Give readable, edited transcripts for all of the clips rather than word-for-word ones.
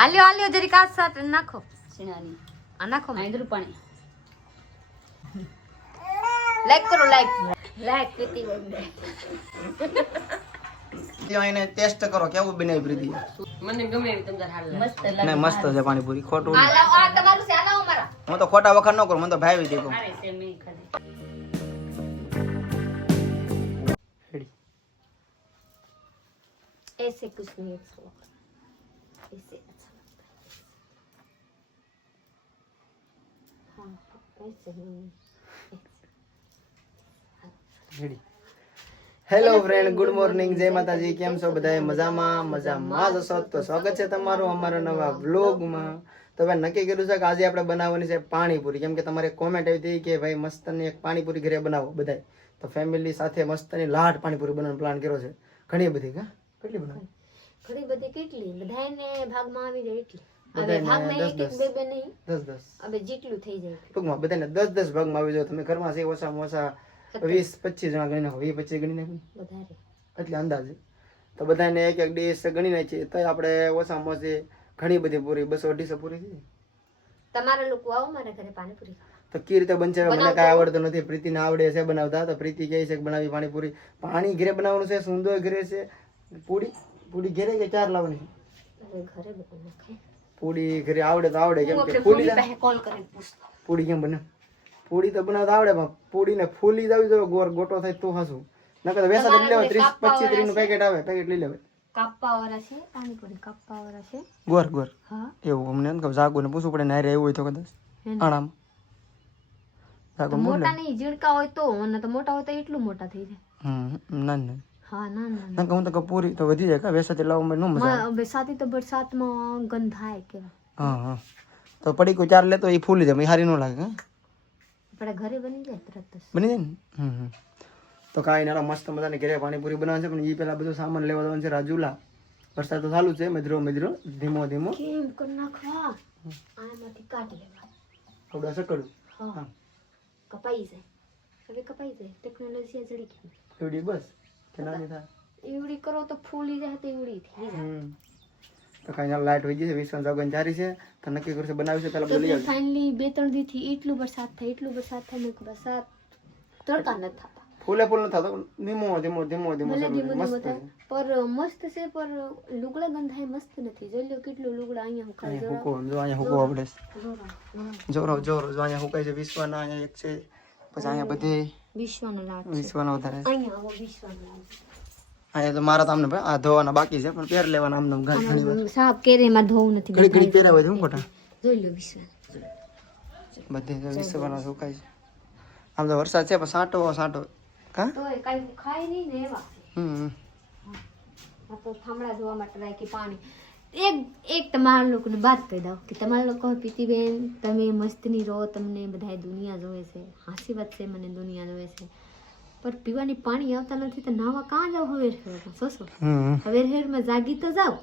આલ્યો આલ્યો જરી કાચ સાટ નાખો શેણાની આ નાખો આંદરું પાણી લાઈક કરો લાઈક પીતી બંને એને ટેસ્ટ કરો કેવું બનાવી પ્રીતિ મને ગમે એવી તમને હાલ મસ્ત લાગે ને મસ્ત છે પાણીપુરી ખોટું આ લાવ આ તમારું છે આ લાવો મારા હું તો ખોટા વખત ન કરું મને તો ભાવી દે અરે સે મેં ખાધી ऐसे कुछ नहीं अच्छा लगता ऐसे अच्छा लगता है हाँ ऐसे नहीं હેલો ફ્રેન્ડ ગુડ મોર્નિંગ જય માતાજી કેમ છો બધા મજામાં જ હશો તો સ્વાગત છે તમારું અમારા નવા વ્લોગમાં તો ભાઈ નક્કી કર્યું છે કે આજે આપણે બનાવવાની છે પાણીપુરી કેમ કે તમારે કોમેન્ટ આવી હતી કે ભાઈ મસ્તની એક પાણીપુરી ઘરે બનાવો બધાય તો ફેમિલી સાથે મસ્તની લાટ પાણીપુરી બનાવવાનો પ્લાન કર્યો છે ઘણી બધી કા કેટલી બનાવી ઘણી બધી કેટલી બધાને ભાગમાં આવી જાય એટલી હવે ભાગમાં એક એક બે બે નહીં 10 હવે જેટલું થઈ જાય ટૂંકમાં બધાને 10 ભાગમાં આવી જાવ તમે ઘરમાં છે ઓછામાં ઓછા 20-25 જણા ગણી નાખો 20-25 ગણી નાખો વધારે એટલે અંદાજે તો બધાને એક એક ડીશ ગણી નાખીએ તો આપણે ઓછામાં ઓછી ઘણી બધી પૂરી 200-250 પૂરી થઈ તમારા લોકો આવો મારા ઘરે પાણીપુરી ખાવા તો કઈ રીતે બનશે મને કાંઈ આવડતું નથી પ્રીતિને આવડે છે બનાવતા તો પ્રીતિ કહે છે કે બનાવી પાણીપુરી પાણી ઘરે બનાવવાનું છે સુંદર ઘરે છે પૂરી ઘરે કે ચાર લાવવાની અરે ઘરે બધું નાખે પૂરી ઘરે આવડે તો આવડે કેમ કે પૂરી કોલ કરીને પૂછતો પૂરી કેમ બને પૂરી તો બનાવતા આવડે પણ પૂરીને ફૂલી જ આવી જોઈએ ગોળ ગોટો થાય તો હસું નકર તો વેસા લઈ લેવા 30-25 નું પેકેટ આવે પેકેટ લઈ લેવાય કાપવા વાળા છે પાણીપુરી કાપવા વાળા છે ગોર હા એવું અમને એમ કહું જાગુને પૂછવું પડે નારે એવું હોય તો કદાચ આણામાં જાગુ મોટા નહીં ઝીણકા હોય તો અને તો મોટા હોય તો એટલું મોટા થઈ જાય ના ના હા ના ના ના હું તો પૂરી તો વધી જાય કા વેસાથી લાવવામાં નો મજા આવે બેસાતી તો બરસાતમાં ગંધાય કેવા હા તો પડી કોઈ ચાર લેતો એ ફૂલી જાય હારી નો લાગે આપણે ઘરે બની જાય તરત જ બની જાય ને તો કાંઈ ના મસ્ત મજાની ઘરે પાણીપુરી બનાવવાનું છે પણ એ પેલા બધું સામાન લેવા જવાનું છે રાજુલા વરસાદ તો ચાલુ છે મધરો ધીમો ધીમો કેમ કર નાખવા આમાંથી કાઢી લેવા થોડા સકડું હા કપાઈ જાય હવે કપાઈ જાય ટેકનોલોજી જડી ગઈ એવડી બસ કે નાની થાય એવડી કરો તો ફૂલી જાય તો એવડી થઈ જાય તો કાંઈ ના લાઈટ હોય છે 20 વાગ્યાની જારી છે તો નક્કી કરશે બનાવી છે પેલા બધું લઈ આવજો ફાઇનલી 2-3 દી થી એટલું વરસાદ થાય ને વરસાદ તડકા ન થતા ફૂલે ફૂલ ન થતો ધીમો ભલે ધીમો ધીમો થાય પર મસ્ત છે પર લુગડા ગંધાય મસ્ત નથી જોઈ લો કેટલું લુગડા અહીંયા હુકાય હુકો જો અહીંયા હુકો આપણે જોરો જો અહીંયા હુકાય છે વિશ્વના અહીંયા એક છે પછી અહીંયા બધે વિશ્વનો લાટ વિશ્વનો વધારે અહીંયા આવો વિશ્વનો અહીંયા તો મારા તમને આ ધોવાના બાકી છે પણ પહેર લેવાના આમ ઘણી વાર સાપ કેરેમાં ધોવું નથી ઘડી પહેરાવા દે હું કોટા જોઈ લો વિશ્વ બધે વિશ્વના સુકાય છે આમ તો વરસાદ છે પણ સાંટો કા તોય કાઈ ખાય નહીં ને એવા આ તો થાંભળા ધોવા માટે રાખી પાણી એક તમારા લોકોને વાત કહી દઉં કે તમારા લોકો પીતીબેન તમે મસ્તની રહો તમને બધા દુનિયા જોવે છે હાસી વાત છે મને દુનિયા જોવે છે પણ પીવાની પાણી આવતા નથી તો નાવા કાં જાવ હવેર સોસો હવેરમાં જાગી તો જાવ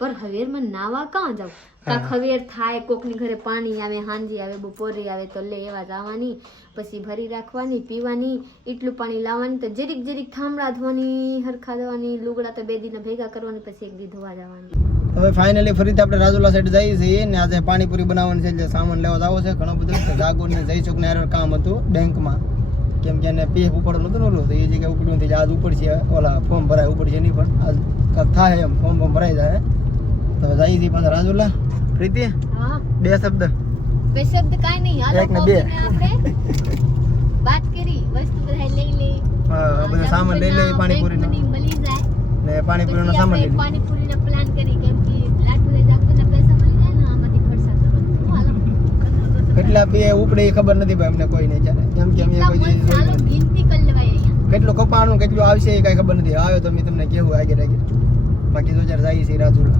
પર હવેરમાં નાવા કાં જાવ કાંક હવેર થાય કોકની ઘરે પાણી આવે હાંજી આવે બપોરે આવે તો લે એવા જવાની પછી ભરી રાખવાની પીવાની એટલું પાણી લાવવાની તો જરીક થાંભળા ધોવાની હરખા ધોવાની લુગડા તો 2 દિન ભેગા કરવાની પછી એક દી ધોવા જવાની હવે ફાઇનલી ફરીથી આપણે રાજુલા સાઈડ જઈએ છીએ ને આજે પાણીપુરી બનાવવાની છે એટલે સામાન લેવા જાવો છે ઘણો બધો જાગુર ને જઈ ચોક ને કામ હતું બેંકમાં કેમ કે એને પીએફ ઉપાડવું નતું નતું તો એ જગ્યાએ ઉપડ્યું નથી આજ ઉપડશે ઓલા ફોર્મ ભરાય ઉપડશે નહીં પણ આજ કાંક થાય એમ ફોર્મ ભરાઈ જાય તો જઈએ છીએ પાછા રાજુલા પ્રીતિ હા 2 શબ્દ કાઈ નહીં હાલો એક ને બે આપણે વાત કરી વસ્તુ બધા લઈ લે બધું સામાન લઈ લે પાણીપુરી મળી જાય ને પાણીપુરીનો સામાન લઈ લે પાણીપુરીનો પ્લાન કરી કેમ કે લાડુ જાગુના પૈસા મળી જાય ને આમાંથી ખર્ચા કરવાનો હાલો કેટલા પીએ ઉપડે એ ખબર નથી ભાઈ અમને કોઈ નહીં ચાલે કેમ કે અમે કોઈ ચાલો ગિનતી કરી લેવાય અહીંયા કેટલું કપાણું કેટલું આવશે એ કઈ ખબર નથી આવ્યો તો મેં તમને કેવું આગળ બાકી તો જ્યારે જાય છે રાજુલા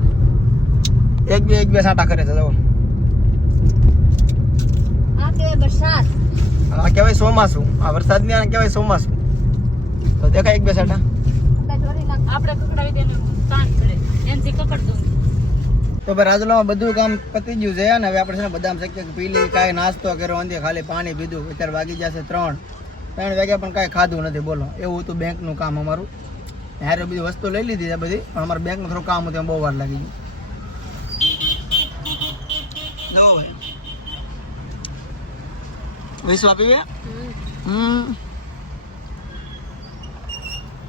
એક બે સાટા કરે છે જવો આ કેવાય વરસાદ આ કહેવાય ચોમાસું આ વરસાદ ની કહેવાય ચોમાસું તો દેખાય એક બે સાટા આપણે કકડાવી દેને તાન પડે એનથી કકડ દઉં તો ભાઈ રાજુલામાં બધું કામ પતી ગયું છે ને હવે આપણે છે ને બદામ શક્ય પી લઈ કાંઈ નાસ્તો કર્યો અંતે ખાલી પાણી પીધું અત્યારે વાગી જશે 3 વાગ્યા પણ કાંઈ ખાધું નથી બોલો એવું હતું બેંકનું કામ અમારું હારે બધી વસ્તુ લઈ લીધી છે બધી પણ અમારે બેંકનું થોડું કામ હતું બહુ વાર લાગી ગયું જો ભાઈ વિશ્વ આપી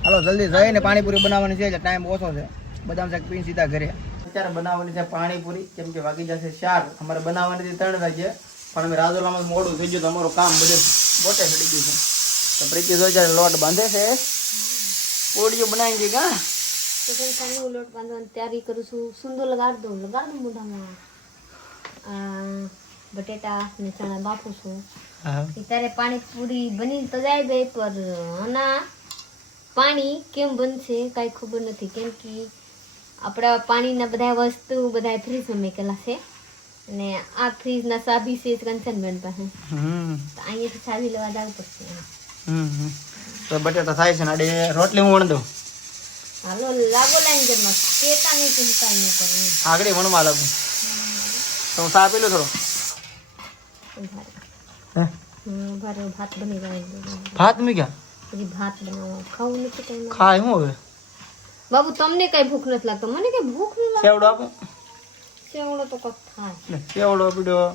હાલો જલ્દી જઈને પાણીપુરી બનાવવાની છે એટલે ટાઈમ ઓછો છે બદામ શાક પીને સીધા ઘરે અત્યારે બનાવવાની છે પાણીપુરી કેમ કે વાગી જશે 4 અમારે બનાવવાની હતી 3 વાગ્યે પણ અમે રાજોલામાં મોડું થઈ ગયું તો અમારું કામ બધું બોટે ચડી ગયું છે તો પ્રીતિ જો જ્યારે લોટ બાંધે છે પૂરીઓ બનાવી દે કા તો સાનું લોટ બાંધવાની તૈયારી કરું છું સુંદર લગાડ દઉં મોઢામાં બટેટા ને ચણા બાફું છું ત્યારે પાણીપુરી બની તો જાય બે પર આના પાણી કેમ બનશે કાંઈ ખબર નથી કેમ કે આપણા પાણીના બધા વસ્તુ બધા ફ્રીજમાં મેકેલા છે અને આ ફ્રીજના ચાબી છે કંચનબેન પાસે તો અહીંયાથી ચાબી લેવા જવું પડશે તો બટેટા થાય છે ને અડે રોટલી હું વણ દઉં હાલો લાગો લાઈન ઘરમાં કેતા નહીં ચિંતા ન કરો આગળ વણવા લાગુ તો હું સા આપી લો થોડો ભારે ભાત બની જાય ભાત મી ગયા પછી ભાત બનાવવા ખાવું નથી કઈ ખાય હું હવે બાબુ તમને કઈ ભૂખ નથી લાગતો મને કઈ ભૂખ નહીં લાગે સેવડો આપો સેવડો તો કક થાય સેવડો પીડ્યો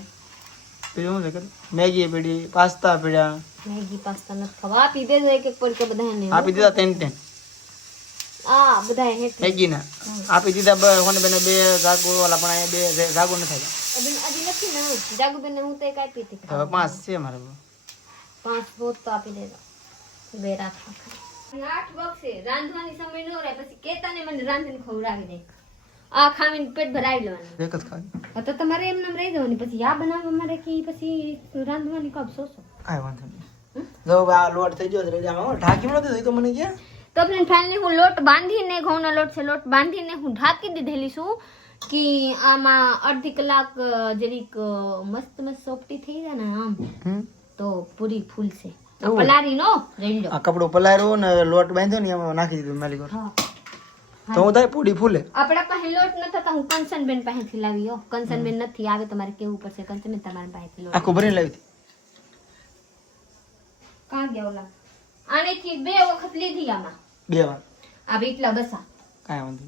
બીજું શું છે મેગી પીડી પાસ્તા પીડ્યા મેગી પાસ્તા નથી ખાવા આપી દેજો એક એક પડકે બધાને આપી દીધા 3 આ બધા હેઠ મેગી ના આપી દીધા કોને બેને 2 જાગો વાલા પણ અહીંયા 2 જાગો ન થાય હજી નથી ને જાગુબેન હું તો એક આપી હતી હવે 5 છે મારે 5 હોત તો આપી દેજો 2 રાખવા 8 બક્સે રાંધવાની સમય ન રહે પછી કેતાને મને રાંધીને ખવડાવી દે આ ખાવીને પેટ ભરાવી લેવાનું એક જ ખાવી તો તમારે એમ નામ રહી જવાની પછી આ બનાવવા મારે કે પછી રાંધવાની કબ સોસો કાઈ વાંધો નહીં જો આ લોટ થઈ ગયો છે રેજામાં ઢાકી ન દીધો તો મને કે તો ફ્રેન્ડ ફાઇનલી હું લોટ બાંધીને ઘઉંનો લોટ છે લોટ બાંધીને હું ઢાંકી દીધેલી છું કે આમાં અડધી કલાક જરીક મસ્ત સોફ્ટી થઈ જાય ને આમ તો પૂરી ફૂલશે પલારી નો રેંડો આ કપડો પલાર્યો ને લોટ બાંધ્યો ને એમાં નાખી દીધું માલિકો તો હું થાય પૂરી ફૂલે આપડા પાસે લોટ ન થતા હું કંચનબેન પાસેથી લાવી હો કંચનબેન નથી આવે તમારે કેવું પડશે કંચનબેન તમારા પાસેથી લોટ આખું ભરીને લાવી હતી કાં ગયા ઓલા આનેથી 2 વખત લીધી આમાં 2 વાર આ બીટલા બસા કાઈ વાંધો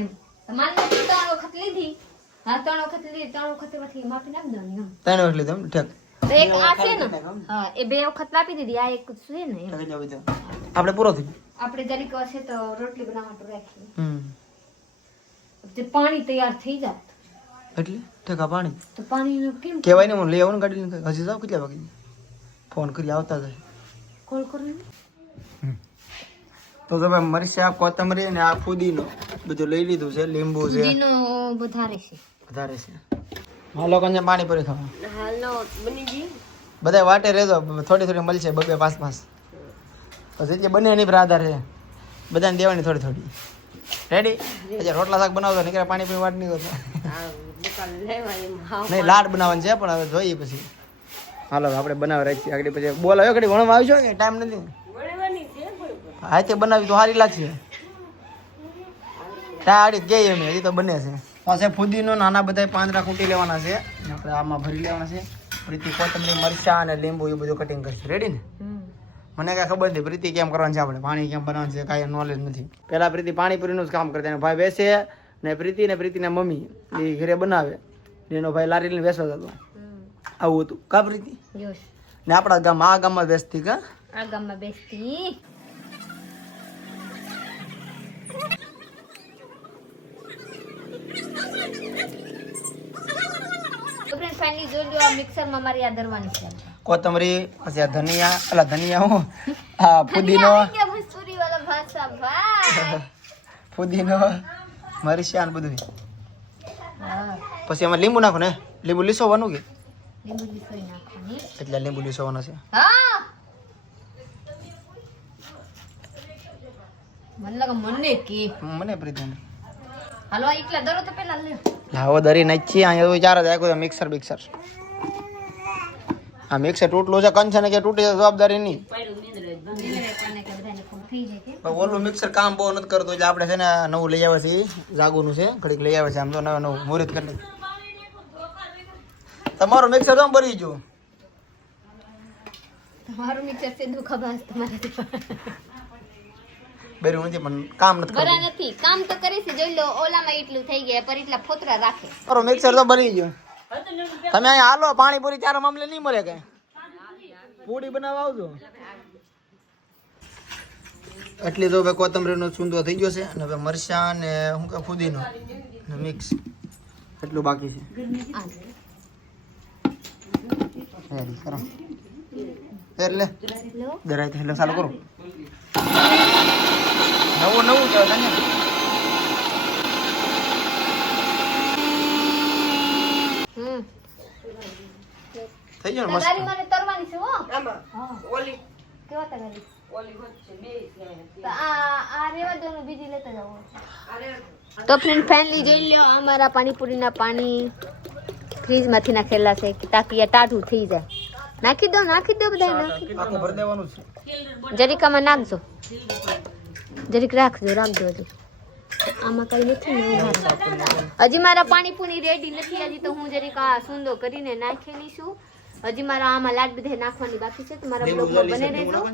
એમ તમારે 3 વખત લીધી હા 3 વખત લીધી 3 વખત પછી માફી નાખ દેવાની એમ 3 વાર લીધું ઠીક તો એક આ છે ને હા એ 2 વખત લાપી દીધી આ એક છે ને એમ. આપણે પૂરો થઈ આપણે જરીક હશે તો રોટલી બનાવવા રાખીએ જે પાણી તૈયાર થઈ જાત એટલે ઠેકા પાણી તો પાણીનું કેમ કહેવાય ને હું લઈ આવું ગાડી લઈને હજી જાવ કેટલા વાગે ફોન કરી આવતા જાય કોલ કરો ને તો તમે મરચા કોથમરી અને આ ફુદીનો બધું લઈ લીધું છે લીંબુ છે દીનો વધારે છે હાલો કંજે પાણી પૂરી ખાવા હાલો બની ગઈ બધા વાટે રહેજો થોડી થોડી મળશે 2-5 પછી જે બને એની પર આધાર છે બધાને દેવાની થોડી રેડી આજે રોટલા શાક બનાવતો નીકળે પાણી પીને વાટ નહીં કરતો નહીં લાડ બનાવવાનું છે પણ હવે જોઈએ પછી હાલો આપણે બનાવી રાખીએ આગળ પછી બોલ આવ્યો ઘડી ભણવા આવશો કે ટાઈમ નથી હાથે બનાવી તો સારી લાગશે ટાળી ગઈ એમ હજી તો બને છે પાસે ફુદીનો નાના બધા પાંદડા કૂટી લેવાના છે આપણે આમાં ભરી લેવાના છે પ્રીતિ કોથમરી મરચા અને લીંબુ એ બધું કટિંગ કરશે રેડી ને મને કાંઈ ખબર નથી પ્રીતિ કેમ કરવાનું છે આપણે પાણી કેમ બનાવવાનું છે કાંઈ નોલેજ નથી પહેલા પ્રીતિ પાણીપુરીનું જ કામ કરતા એનો ભાઈ બેસે ને પ્રીતિના મમ્મી એ ઘરે બનાવે એનો ભાઈ લારી લઈને બેસવા જતો આવું હતું કા પ્રીતિ ને આપણા ગામમાં આ ગામમાં બેસતી કા આ ગામમાં બેસતી ફાઇનલી જોઈ લો આ મિક્સરમાં મારી આ દરવાની છે કોથમરી પછી આ ધનિયા હું આ ફુદીનો ભસુરી વાળા ભાષા ભાઈ ફુદીનો મરચાં બધું હા પછી એમાં લીંબુ નાખો ને લીંબુ લીસોવાનું કે લીંબુ લીસોઈ નાખવાની એટલે લીંબુ લીસોવાનો છે હા મને લાગે મને કે મને પ્રીતિને હાલો આ એકલા દરો તો પેલા લે લાવો દરી નાખી અહીંયા તો ચાર જ આખું મિક્સર આ મિક્સર તૂટલું છે કંચ ને કે તૂટી જવાબદારી નહીં ઓલું મિક્સર કામ બહુ નથી કરતું એટલે આપણે છે ને નવું લઈ આવે છે જાગુનું છે ઘડીક લઈ આવે છે આમ તો નવું મુહૂર્ત કરી તમારું મિક્સર તો ભરી ગયું તમારું મિક્સર છે દુખાબાસ તમારે બેરું નથી પણ કામ નથી બરા કરતું નથી કામ તો કરે છે જોઈ લો ઓલામાં એટલું થઈ ગયા પર એટલા ફોતરા રાખે મારું મિક્સર તો ભરી ગયું તમે અહીંયા હાલો પાણીપુરી ચાર મામલે નહીં મળે કઈ પૂરી બનાવવા આવજો એટલી તો ભાઈ કોથમરીનો ચૂંદો થઈ ગયો છે અને હવે મરચાં ને શું કે ફુદીનો ને મિક્સ એટલું બાકી છે રેડી કરો એટલે દરાઈ એટલે ચાલુ કરો નવું નવું કહેવાય તને થઈ ગયો મસ્ત તગારી મારે તરવાની છે હો આમાં ઓલી કેવા તગારી તો આ રેવા દો ને બીજી લેતા જાવ તો ફ્રેન્ડ ફાઇનલી જોઈ લ્યો અમારા પાણીપુરીના પાણી ફ્રીજમાંથી નાખેલા છે કે તાકી આ ટાઢું થઈ જાય નાખી દો બધા નાખી આખું ભરી દેવાનું છે જરીક આમાં નાખજો જરીક રાખજો હજી આમાં કઈ નથી ને હજી મારા પાણીપુરી રેડી નથી હજી તો હું જરીક આ સૂંદો કરીને નાખેલી છું હજી મારા આમાં લાડ બધે નાખવાની બાકી છે તો મારા બ્લોગમાં બને રહેજો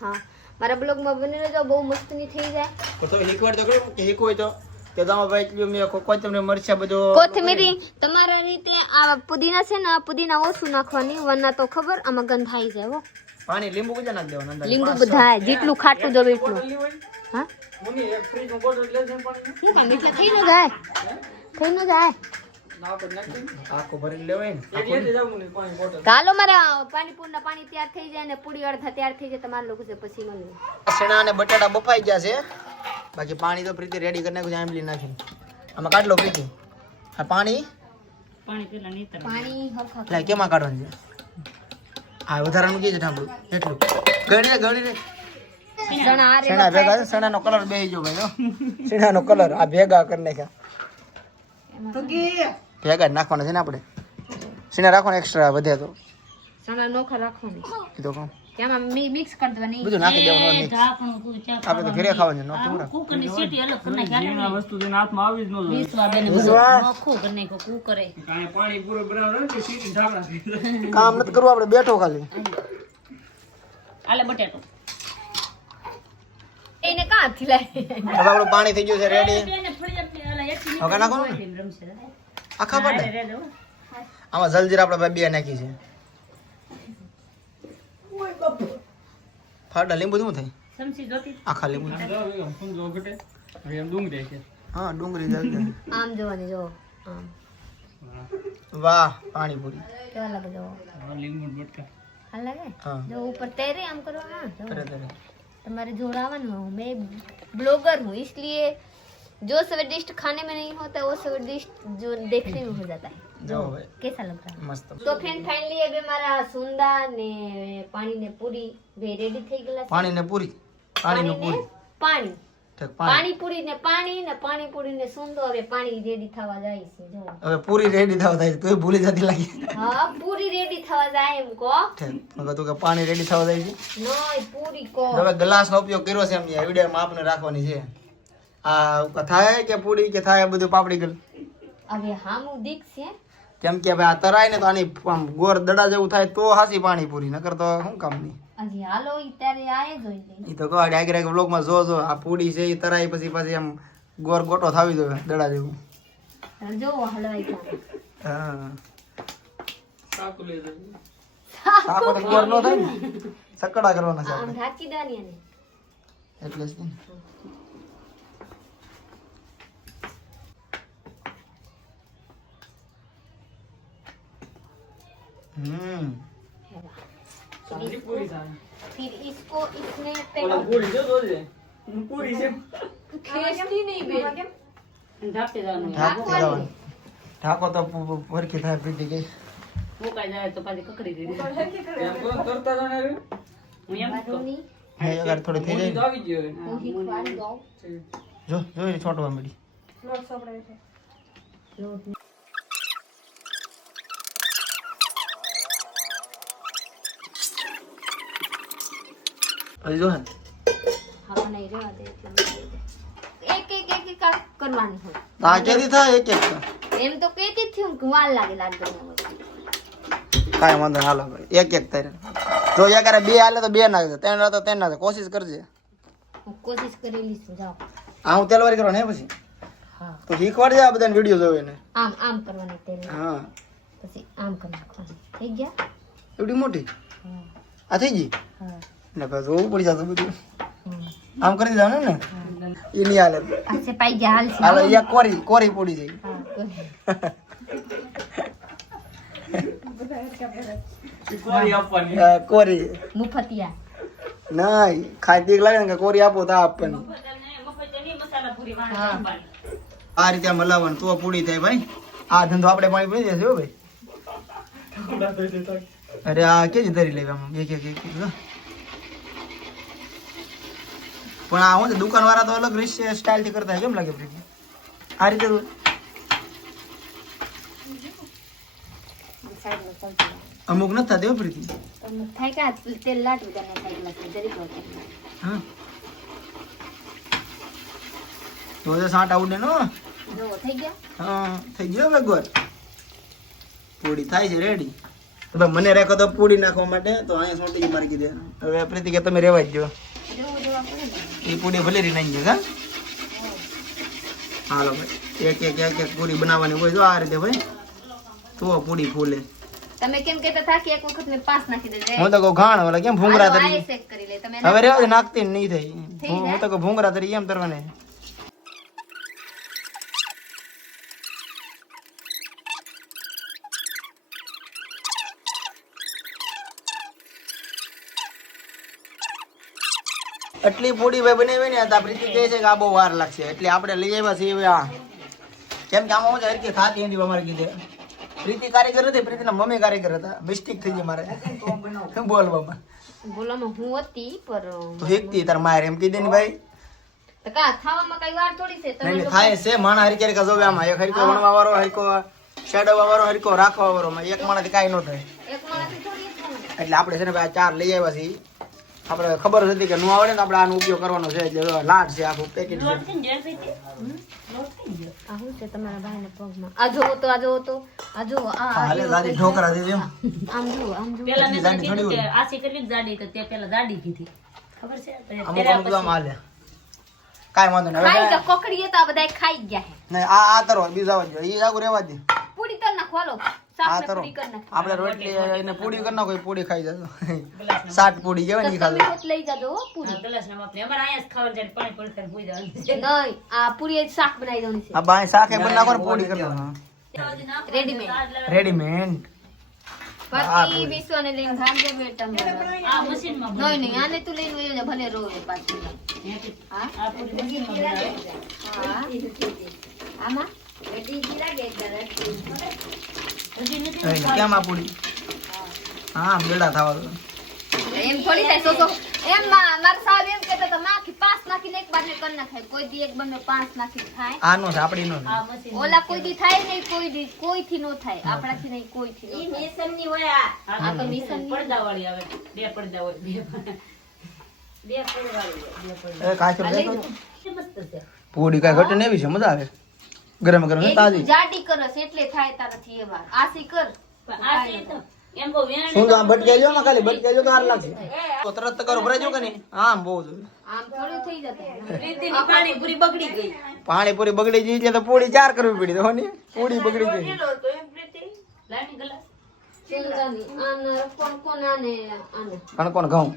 હા મારા બ્લોગમાં બને રહેજો બહુ મસ્તની થઈ જાય તો તમે એકવાર તો કરો કે એક હોય તો કે તમે ભાઈ એટલું મેં કોથમરી મરચા બધો કોથમીરી તમારા રીતે આ પુદીના છે ને આ પુદીના ઓછું નાખવાની વરના તો ખબર આમાં ગંધ આવી જાય હો પાણી લીંબુ કેટલા નાખ દેવાનું અંદર લીંબુ બધાય જેટલું ખાટું દો એટલું હા મુની એક ફ્રીજ માં બોટલ લે છે પાણી શું કામ એટલે થઈ ન જાય આખો ભરી લેવાય ને ચાલો મારા પાણીપુરના પાણી તૈયાર થઈ જાય ને પૂરી અડધા તૈયાર થઈ જાય તમારા લોકો છે પછી મળીએ સણા અને બટાટા બફાઈ ગયા છે બાકી પાણી તો પ્રીતિ રેડી કરી નાખ્યું છે આંબલી નાખીને આમાં કાઢ લો પ્રીતિ આ પાણી પાણી હરખા એટલે કેમાં કાઢવાનું છે આ વધારાનું કે છે ઠામડું એટલું ગણી રે સણા આ સણા ભેગા છે સણાનો કલર બેહી ગયો ભાઈ સણાનો કલર આ ભેગા કરી નાખ્યા ભેગા જ નાખવાના છે ને આપણે સણા રાખવાના એક્સ્ટ્રા વધે તો સણા નોખા રાખવાની કીધો કહું તેમાં મિક્સ કરી દેવાની બધું નાખી દેવાનું mix. આપણે તો ઘરે ખાવાનું છે નોખું રાખો કામ નથી કરવું આપણે બેઠો ખાલી એને કાંથી લાય હવે આપણું પાણી થઈ ગયું છે રેડી હવે નાખો ને આખા પડે આમાં જલજીરા આપણે બે નાખી છે ફાટા લીંબુ શું થાય આખા લીંબુ હા ડુંગળી જલ્દી આમ જોવાની જો આમ વાહ પાણીપુરી કેવા લાગે જો હાલ લાગે હા જો ઉપર तैरे આમ કરવાના જો તરે તરે तुम्हारे जोड़ावन हूँ मैं ब्लॉगर हूँ इसलिए जो स्वादिष्ट खाने में नहीं होता वो स्वादिष्ट जो देखने में हो जाता है જો ભાઈ कैसा लग रहा है મસ્ત तो फ्रेंड फाइनली अभी हमारा सुंदा ने पानी ने पूरी वे रेडी થઈ ગયેલા પાણી ને પૂરી પાણી ને પૂરી પાણી ઠીક પાણી પાણી પૂરી ને પાણી પૂરી ને સુંદો હવે પાણી રેડી થવા જાય છે જો હવે પૂરી રેડી થવા થાય તો ભૂલી જતી લાગી હા પૂરી રેડી થવા જાય એમ કો ઠીક મગર તું કે પાણી રેડી થવા જાય છે નોય પૂરી કો હવે ગ્લાસ નો ઉપયોગ કર્યો છે એમ વિડિયોમાં આપને રાખવાની છે આ થાય કે પૂરી કે થાય બધું પાપડી ગલ હવે હામું દીક્ષ કેમ કે હવે આ તરાય ને તો આની આમ ગોર દડા જેવું થાય તો હાસી પાણી પૂરી નકર તો શું કામ નહીં હજી હાલો ઈ ત્યારે આયે જોઈ લે ઈ તો કહો ડાયરેક્ટ એક વ્લોગ માં જો આ પૂડી છે ઈ તરાઈ પછી પાછી આમ ગોર ગોટો થાવી દો દડા જેવું જો હલવાઈ જાય હા સાકો તો ગોર નો થાય ને સકડા કરવાના છે આમ આપણે ઢાંકી દેવાની એને એટલે જ ને फिर इसको इसमें खींचती नहीं बे ઢાંકતી જવાનું ઢાકો તો ભરકી થાય પીટી ગઈ बारोनी હે અગર થોડી થઈ જાય वो ही खान दो જો જો એ છોટવા મળી હજી જો હે हम नहीं रहवा दे एक एक एक एक करवानी हो આ કેદી થાય એક એક એમ તો કહેતી થી હું વાલ લાગે લાગતો કાંઈ વાંધો નહીં, હાલો ભાઈ એક એક તારે જો યાર બે હાલે તો બે નાખજે ત્રણ તો ત્રણ નાખજે કોશિશ કરજે હું કોશિશ કરેલી છું જાઓ આ હું તેલવારી કરવાનો હે પછી હા તો શીખવાડજે આ બધાને વિડીયો જોવે ને આમ આમ કરવાની તેલ હા પછી આમ કરી નાખવાનું. થઈ ગયા? એવડી મોટી હા આ થઈ ગઈ હા ને પછી જોવું પડી જતું બધું હમ. આમ કરી દેવાનું ને એ નહીં હાલે આ છે પાઈ ગયા હાલ છે. હાલો અહીંયા કોરી કોરી પડી જાય હા, કોરી મુફતિયા. નહીં ખાઈ તીક લાગે ને કે કોરી આપો તો આપવાની મસાલા પૂરી હા. આ રીતે આમ હલાવવાનું તો પૂરી થાય ભાઈ આ ધંધો આપણે પાણી પડી જશે હો ભાઈ અરે આ કેજી ધરી લેવા આમ એક એક એક એક, જો. પણ આ હું દુકાન વાળા તો અલગ રીત સ્ટાઇલ થી કરતા હોય. કેમ લાગે પ્રીતિ આ રીતે તો સાઈડમાં ચાલતું રહે. અમુક નથી થતી હો પ્રીતિ તમને થાય કે આ તેલ લાટવું તને સાઈડમાં છે જરીક વાર કરી. હા તો સાંટા ઉડે નો જો થઈ ગયા. હા થઈ ગયો ભગવાન પૂરી થાય છે રેડી ભાઈ મને રાખો તો પૂરી નાખવા માટે તો અહીંયા સોટી મારી કીધે હવે પ્રીતિ કે તમે રેવા જ જો જેવું જેવા પડે ને. એ પૂરી ભલે રી નાખી હા હાલો ભાઈ એક એક એક એક પૂરી બનાવવાની હોય જો આ રીતે ભાઈ તો પૂરી ફૂલે તમે કેમ કહેતા હતા કે એક વખત મેં 5 નાખી દેજે. હું તો કહું ઘાણ ઓલા કેમ ભૂંગરા હાલો, તરી આ ચેક કરી લે તમે. હવે રેવા દે નાખતી નહીં થઈ થઈ હું જાય? તો કહું ભૂંગરા તરી એમ તરવાને એટલી પૂડી ભાઈ બનાવી ને તો પ્રીતિ કહે છે કે આ બહુ વાર લાગશે એટલે આપણે લઈ આવ્યા છીએ હવે આ કેમ કે આમાં હું હરકી થાતી એની અમારે કીધે પ્રીતિ કારીગર હતી પ્રીતિના મમ્મી કારીગર હતા મિસ્ટેક થઈ ગઈ મારે બોલવામાં બોલામાં હું હતી પર તો હેકતી તાર મારે એમ કીધે ને ભાઈ તો કા ખાવામાં કઈ વાર થોડી છે. તમે નહીં લોકો- થાય છે માણા હરી ક્યારેક જોવે આમાં એક હરકો વણવા વાળો હરકો શેડવા વાળો હરકો રાખવા વાળો માં એક માણસથી કાંઈ ન થાય એક માણસથી થોડી જ થાય. એટલે આપણે છે ને ભાઈ આ 4 લઈ આવ્યા છીએ આપણે ખબર જ હતી કે ન આવડે ને આપણે આનો ઉપયોગ કરવાનો છે એટલે લાટ છે આખું પેકેટ છે લોટ છે ને જલ્દી થી. લોટ થઈ ગયો. આ શું છે તમારા ભાઈને પગમાં? આ જોવો તો આ જોવો તો આ જોવો આ હાલે દાદી ઠોકરા દીધી એમ આમ જુઓ આમ જુઓ. પેલા મેં તને જાડી કીધું થોડી કે આસી કેટલી જાડી તો તે પેલા જાડી કીધી ખબર છે તો અમુક પહેર્યા અમુક તો આમ પછી હાલે કાંઈ વાંધો નહીં ખાઈ હવે તો કોકડીએ તો આ બધા ખાઈ ગયા છે. નહીં આ તરો બીજા આવજો એ જાગુ રેવા દે પૂરી કરી નાખો હાલો. આ શાકને તરો પૂરી કરી નાખો. આપણે રોટલી એને પૂરી કરી નાખો એ પૂરી ખાઈ જશે સાત પૂરી કહેવાય ને ઈ તો ખાધું તમે હોત લઈ જાજો હો પૂરી. ગ્લાસના માપની. અમારે અહીંયા જ ખાવાનું જાય પાણી પડી ખાઈને ભૂઈ જવાનું છે. નહીં આ પૂરી જ શાક બનાવી દેવાની છે આ બાય શાકે બન નાખો ને પૂરી કરી નાખો રેડીમેડ. રેડીમેડ બાકી વિશ્વને લઈને ભાગજે બેટા મારા. આ મશીનમાં નહીં નહીં આને તું લઈને વયો જા, ભલે રોવે પાછી. હા આ પૂરી મશીનમાં બનાવે. હા આમાં હજી નથી કેમ આ પૂરી હા બેડા થવા દો એમ થોડી થાય તો એમ મારા સાહેબ એમ કહેતા હતા માખી 5 નાખીને એક બાર ને કરી નાખાય. કોઈ દી એક બંને 5 નાખીને થાય. આ નો છે આપડી નો આ મશીન ઓલા કોઈ દી થાય નહીં, કોઈ દી કોઈથી નો થાય, આપણાથી નહીં કોઈથી નો થાય. મિશનની હોય આ તો મિશનની. પડદાવાળી આવે. બે પડદા હોય. બે પડદાવાળી હોય. બે પડદા. એ કાચો આ લઈ દેખો લો. એ મસ્ત છે. પૂરી કાંઈ ઘટે ને એવી છે મજા આવે ગરમ ગરમ એ તાજી તું જાડી કરસ એટલે થાય તારાથી એ વાર. આસી કર પણ આ છે તો એમ બહુ વેણ શું તો આ બટકે જો માં ખાલી બટકે જો તો હાર લાગશે તો તરત કરો ભરાઈ જો કે નહીં આમ બહુ જોઈએ આમ થોડું થઈ જતું. રીતિની પાણીપુરી બગડી ગઈ. પાણીપુરી બગડી ગઈ એટલે તો પૂરી 4 કરવી પડી તો ને પૂરી બગડી ગઈ લાઈની ગ્લાસ. શેંગાની. આને કોણ આને પણ કોણ ઘઉં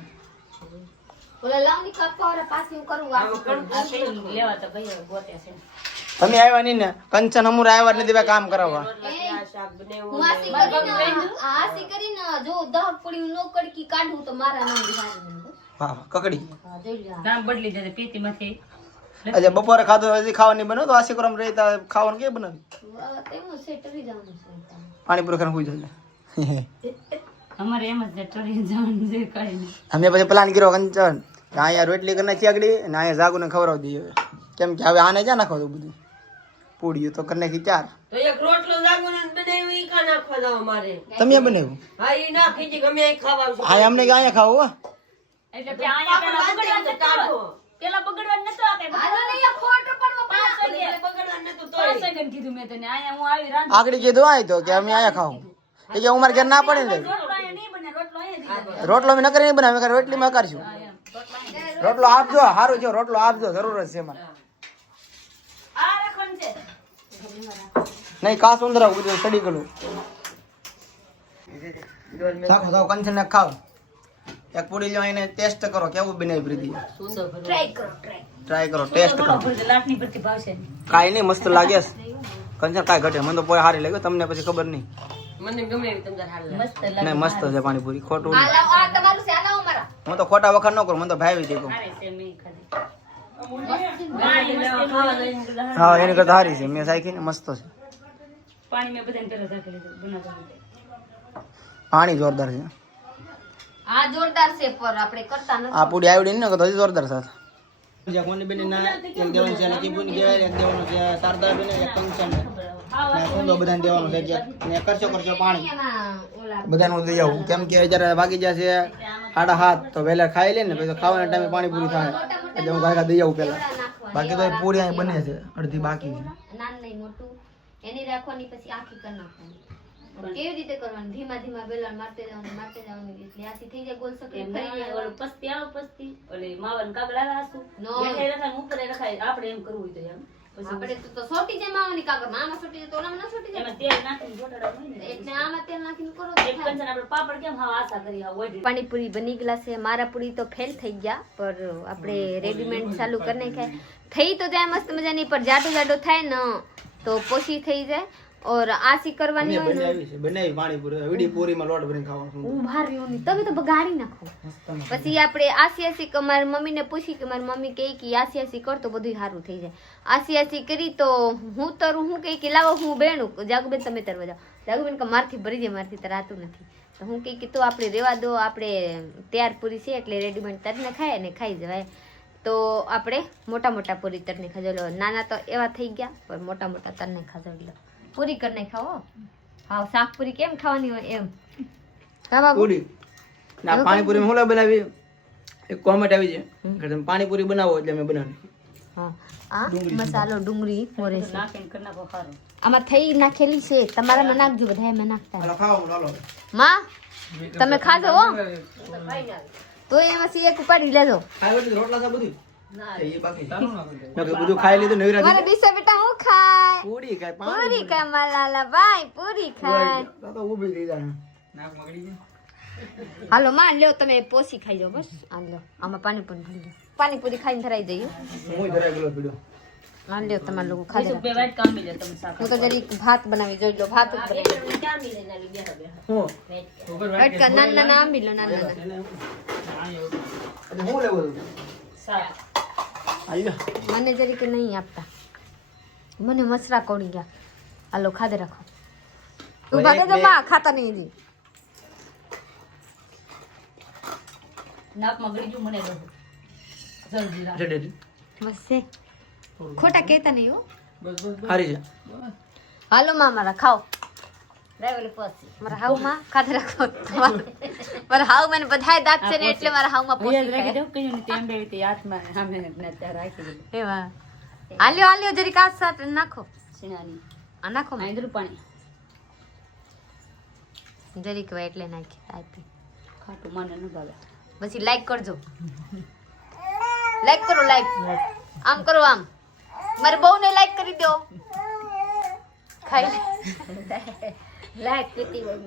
ઓલા લાવની કપાવાળા પાસે હું કરું આસી આ પેલી લેવા તો ગઈ ગોત્યા છે. તમે આવ્યા નહીં ને કંચન અમુર આવ્યા જ નથી ભાઈ કામ કરાવવા હું આસી કરીને આસી કરીને જો 10 પડી નો કડકી કાઢું તો મારા નામ બિહારી. હા કકડી હા જોઈ લે. નામ બદલી જશે પેટીમાંથી. અચ્છા બપોરે ખાધું હજી ખાવાની બનો તો આશી કરમ રહેતા ખાવાનું કે બનાવી તેમાં સેટરી જવાનું છે. પાણીપુરી ખાને હોઈ જાય અમારે એમ જ છે ટરી જવાનું છે કઈ નહીં. અમે પછી પ્લાન કર્યો કંચન કે અહીંયા રોટલી કરી નાખી આગળ અને અહીંયા જાગુને ખવડાવી દઈએ કેમ કે હવે આને જ્યાં નાખવા દઉં બધું પૂડ્યું તો કરી નાખી 4 તો એક રોટલો જાગુને બનાવ્યું ઈ કા નાખવા જાવ મારે તમે બનાવ્યું હા ઈ નાખી જી ગમે અહીં ખાવા આવશે આ અમને કે અહીંયા ખાવું હો એટલે કે આયા પેલા બગડવા નતો કાઢો પેલા બગડવા નતો આ કઈ હાલો ને આ ખોટ પડવા પાંચ વાગે બગડવા ને તો 5 સેકન્ડ કીધું મેં તને આયા હું આવી રાંધ આગળ કીધું આય તો કે અમે અહીંયા ખાવું એ કે ઉમર ઘેર ના પડે ને રોટલો આયા નહીં બને રોટલો આયા દીધો રોટલો મેં નકરી નહીં બનાવે રોટલી માં કરશું રોટલો આપજો સારું છે રોટલો આપજો જરૂર જ છે મને આ રાખવાનું છે નહીં કાસ ઉંદરા બધું સડી ગયું ચાખો ચાખો કંચન ખાવ એક પૂરી લો એને ટેસ્ટ કરો કેવું બનાવી પ્રીતિ ટ્રાય કરો ટેસ્ટ કરો લાટની પરથી ભાવશે કાઈ નહીં મસ્ત લાગે છે કંચન કાઈ ઘટે મને તો પોય સારી લાગે તમને પછી ખબર નહીં મને ગમે એવી તમને હાલ લાગે. મસ્ત લાગે નહીં મસ્ત છે પાણીપુરી ખોટું આ નહીં. લાવો આ તમારું છે આ લાવો મારા હું તો ખોટા વખત ન કરું મને તો ભાવી દીધું હારે છે મેં ખાધી ખાવા જઈને બધા હા એની કરતા સારી છે મેં સાખી ને મસ્ત છે પાણી મેં બધાને પેલા ઝાંકી લીધું બનાવતા પાણી જોરદાર છે આ જોરદાર છે પર આપણે કરતા નથી આ પૂરી આવડી ને તો હજી જોરદાર સાથે કોની બેન ના એક દેવાનું છે લકીબુન કહેવાય એક દેવાનું છે શારદા બેન એક કંચન ને સુંદો બધાને દેવાનું છે ને કરશો પાણી એમાં ઓલા બધાનું દઈ આવું કેમ કે જ્યારે વાગી જશે 7:30 તો વહેલા ખાઈ લે ને પછી તો ખાવાના ટાઈમે પાણી પૂરી થાય એટલે હું ગાયકા દઈ આવું પેલા બાકી તો એ પૂરી અહીં બને છે અડધી બાકી છે નાન નહીં મોટું એની રાખવાની પછી આખી કરી નાખવાની પણ કેવી રીતે કરવાની ધીમા ધીમા બેલણ મારતે જવાનું એટલે આથી થઈ જાય ગોલ સકરી ફરી જાય ઓલું પસ્તી આવો પસ્તી ઓલી માવન કાગડા રાસુ નો. બેઠે રખાય ઉપર રખાય આપણે એમ કરવું હોય તો એમ પછી આપણે તો સોટી જાય માવાની કાગળ આમાં સોટી જાય તો ઓલામાં ના સોટી જાય એમાં તેલ નાખીને જોટાડા હોય ને એટલે આમાં તેલ નાખીને કરો તો એક થાય. કંચન આપણે પાપડ કેમ હા આશા કરી હા ઓડી પાણીપુરી બની ગયેલા છે મારા પૂરી તો ફેલ થઈ ગયા પર આપણે રેડીમેડ ચાલુ કરી નાખ્યા થઈ તો જાય મસ્ત મજાની પર જાડો જાડો થાય ને તો પોસી થઈ જાય ઓર આસી કરવાની હોય ને બનાવી પાણીપુરી વીડી પૂરીમાં લોટ ભરીને ખાવાનું ઉભા રહ્યો નહીં તમે તો બગાડી નાખો પછી આપણે આસી કે મારી મમ્મીને પૂછી કે મારી મમ્મી કહે કે આસી કર તો બધું સારું થઈ જાય આસી કરી તો હું તરું હું કહે કે લાવો હું બેણું જાગુબેન તમે તરવા જાઓ જાગુબેન કે મારથી ભરી જાય મારથી તરાતું નથી તો હું કહે કે તો આપણે રેવા દો આપણે તૈયાર પૂરી છે એટલે રેડીમેડ તરને ખાય ને ખાઈ જવાય તો આપણે મોટા મોટા પૂરી તરને ખાજો નાના તો એવા થઈ ગયા પણ મોટા મોટા તરને ખાજો પૂરી કરીને ખાઓ હા શાક પૂરી કેમ ખાવાની હોય એમ હા બાબુ પૂરી ના પાણીપુરી હું બનાવી એક કોમેન્ટ આવી છે કે તમે પાણીપુરી બનાવો એટલે અમે બનાવી હા આ મસાલો ડુંગળી મોરે છે નાખીને કરી નાખો ખારું આમાં થઈ નાખેલી છે તમારામાં નાખજો બધા એમાં નાખતા હાલો ખાઓ હાલો માં તમે ખાજો હો તો એમાંથી એક ઉપાડી લેજો ખાઈ બધું રોટલા છે બધું એ બાકી મેં બધું ખાઈ લીધું નવી મારા દીસા બેટા હું ખાય પૂરી ખાય પૂરી ખાય માલાલા ભાઈ પૂરી ખાય તો ઊભી થઈ જાય હાલો માં લ્યો તમે પોસી ખાઈ જાઓ બસ આ લ્યો આમાં પાણીપુરી ભરી લો પાણીપુરી ખાઈને ધરાઈ જઈએ હું ધરાઈ ગયો પીડો આ લ્યો તમારે લોકો ખાઈ બે વાટ કામ લે તમે શાક હું તો જરી ભાત બનાવી જોઈ લો ભાત જ બનાવી હું અટકા નાના નાના આંબી લો નાના નાના હું લેવું શાક આયો મને જરી કે નહીં આપતા મને મસરા કોડી ગયા હાલો ખાધે રાખો ઉભા રહેજો માં ખાતા નહીં હજી નાકમાં ગળી ગયું મને બધું જલ્દી રાખ રેડી બસ છે ખોટા કહેતા નહીં હો હારી છે હાલો માં મારા ખાઓ મારા હાવ માં ખાધે રાખો મારા હાવ મને બધાય દાંત છે ને એટલે મારા હાવ માં પોસી રાખી ખાય. દો કયું ને તેમ બે તે હાથમાં સામે ને ત્યાં રાખી દીધું એવા હાલ્યો હાલ્યો જરી કાચ સાથે નાખો શીણાની આ નાખો માં. આંદરું પાણી જરીક વાર એટલે નાખી આપી ખાટું મને ન ભાવે પછી લાઈક કરજો લાઈક કરો લાઈક આમ કરો આમ મારે બહુ ને લાઈક કરી દો ખાઈ લાઈક પીતી હોય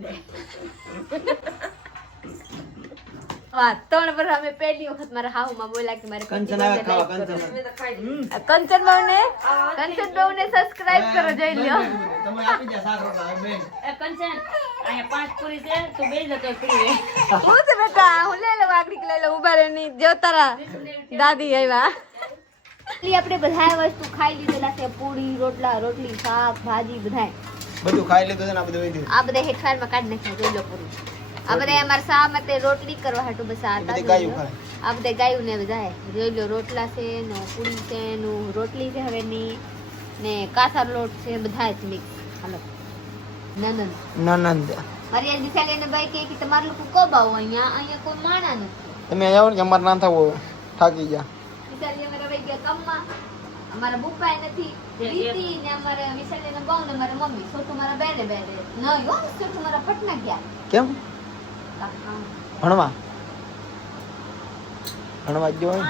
હા 3 વર્ષ અમે પહેલી વખત મારા હાઉમાં બોલ્યા કે મારે કંચન આવે ખાવા કંચન કંચન બહુને સબસ્ક્રાઇબ કરો જોઈ લ્યો તમે આપી દે શાક રોટલા બેન એ કંચન અહીંયા 5 પૂરી છે તું બેજ લે તો પૂરી હું છે બેટા હું લઈ લઉં આકડી લઈ લઉં ઉભા રહે નહીં જો તારા દાદી આવ્યા આપણે બધા વસ્તુ ખાઈ લીધેલા છે પૂરી રોટલા રોટલી શાક ભાજી બધાય બધું ખાઈ લીધું છે ને આ બધું વહી ગયું આ બધા હેઠવાડમાં કાઢી નાખ્યા જોઈ લો પૂરી આ બધા અમારા શા માટે રોટલી કરવા હાટુ બસ આ બધી ગાયું ખાય આ બધા ગાયું ને બધા જોઈ લો રોટલા છે નો પૂરી છે નું રોટલી છે હવેની ને કાથા લોટ છે બધા જ મિક્સ હાલો નનન નનંદ મારી આ દિશા લઈને ભાઈ કે તમારે લોકો કોબ આવો અહીંયા કોઈ માણા નથી તમે આવો ને કે અમારે ના થવું થાકી ગયા વિશાલી અમારા ભાઈ ગયા કમમાં અમારા બુપાય નથી રીતિ ને અમારા વિશાલી ને બહુ ને મારા મમ્મી છોટું મારા બેને બેને નહીં હો છોટું મારા પટના ગયા કેમ ભણવા ભણવા જ હોય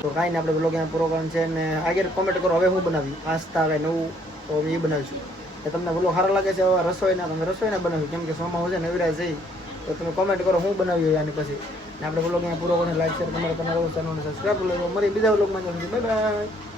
તો કાંઈ ને આપણે બ્લોગ અહીંયા પૂરો કરવાનો છે ને આગળ કોમેન્ટ કરો હવે હું બનાવી પાસ્તા હવે નવું તો હવે એ બનાવીશું કે તમને બોલો સારા લાગે છે હવે રસોઈના, તમે રસોઈના બનાવ્યું, કેમ કે સોમાં છે નવરા જઈ તો તમે કોમેન્ટ કરો હું બનાવ્યું આની પછી. ને આપણે બ્લોગ અહીંયા પૂરો કરીને લાઈક શેર તમારે ચેનલને સબસ્ક્રાઈબ કરી લો. મળી બીજા બ્લોગમાં. Bye bye.